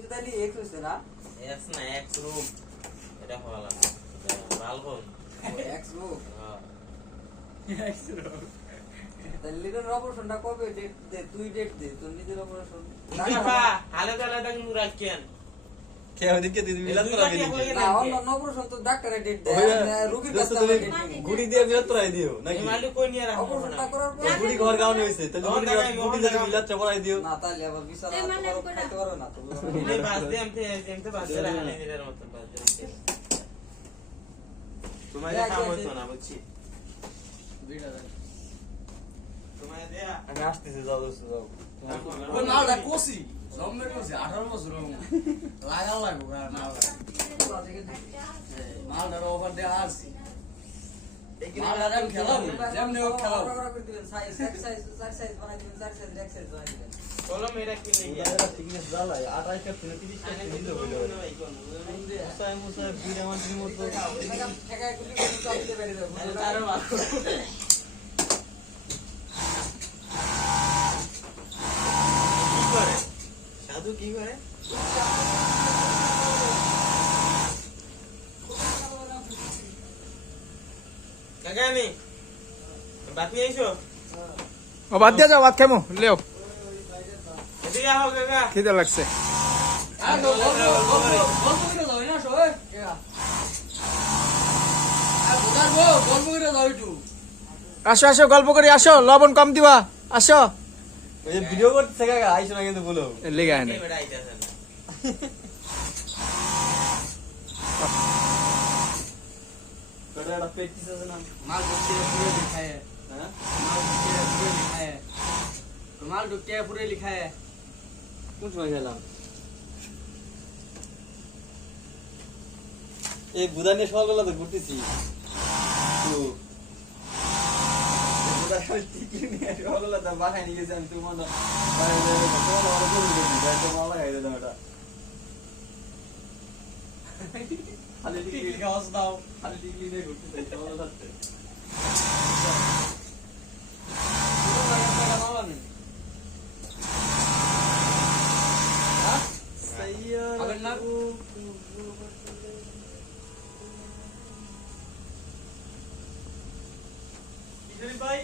তো তাহলে এক্স হইছে না এক্স না এক্স রুম এটা হওয়া লাগবে বালবন এক্স রুম এক্স রো তাহলে লিডার অপারেশনটা কবে ডেট দে তুই ডেট দে তোর নিজের অপারেশন বাবা হালে তালে টাকা নু রাখেন কে ওদিকে দিদি মিলাত দুই করা লাখ টাকা দিদি লাগে। না অন্য অপারেশন তো ডাক্তারে ডেট দেয় রোগীর কাছে তুমি ডেট নেই গুড়ি দিয়ে মিলাত করাই দিও নাকি এই মালিক কই নিয়ে রাখবো অপারেশনটা করার পর গুড়ি ঘর গাউন হইছে তাহলে গুড়ি দিয়ে মিলাত করাই দিও না তাহলে আবার বিচার খাইতে পারবে না তো এই বাস দিয়ে এমতে বাস দিয়ে রাখলে নিরার মত বাস দিয়ে তোমার কাম হইতো না বুঝছি তোমার দেয়া আমি আসতেছি যাও দোস্ত যাও ও নালটা কোসি জম্মের কোসি 18 বছর লাগাল লাগো না মালটার ওভার দিয়ে আসছি মালটার আমি খেলাবো যেমনি ও খেলাবো সাইজ সাইজ সাইজ বানাই দিবেন সাইজ এক্সারসাইজ বানাই দিবেন চলো মেয়েরা কি নেই ঠিকনেস জ্বালাই 28 কা 30 কা দিল হইলো মুসাই মুসাই বিড়া মানছি মতো ঠেকায় গুলি করে চালাতে পারি না তারও মার কি করে সাধু কি করে কাকা আমি বাকি আইছো ও বাদ দিয়া যাও ভাত খাইমু লেও এদিকে আহো কাকা খিদে লাগছে আর গল্প করে দাও না সবাই আর বোঝার গল্প করে দাও একটু আসো আসো গল্প করি আসো লবণ কম দিবা আসো ওই যে ভিডিও করতেছে কাকা আইছো না কিন্তু বলো লেগে আনে এই বেটা আইতাছে না তোরা একটা প্র্যাকটিস আছে না माल डुबके पूरे लिखा है হ্যাঁ माल डुबके पूरे लिखा है माल डुबके पूरे लिखा है কোন সময় গেলাম এই বুদানে সকালবেলা তো ঘুরতেছি তো বুদানে টিকি নিয়ে সকালবেলা তো বাসায় নিয়ে গেছি আমি তুই মনে খালি টিকি খাওয়াস দাও খালি টিকি নিয়ে ঘুরতেছি সকালবেলা अगर ना ভাই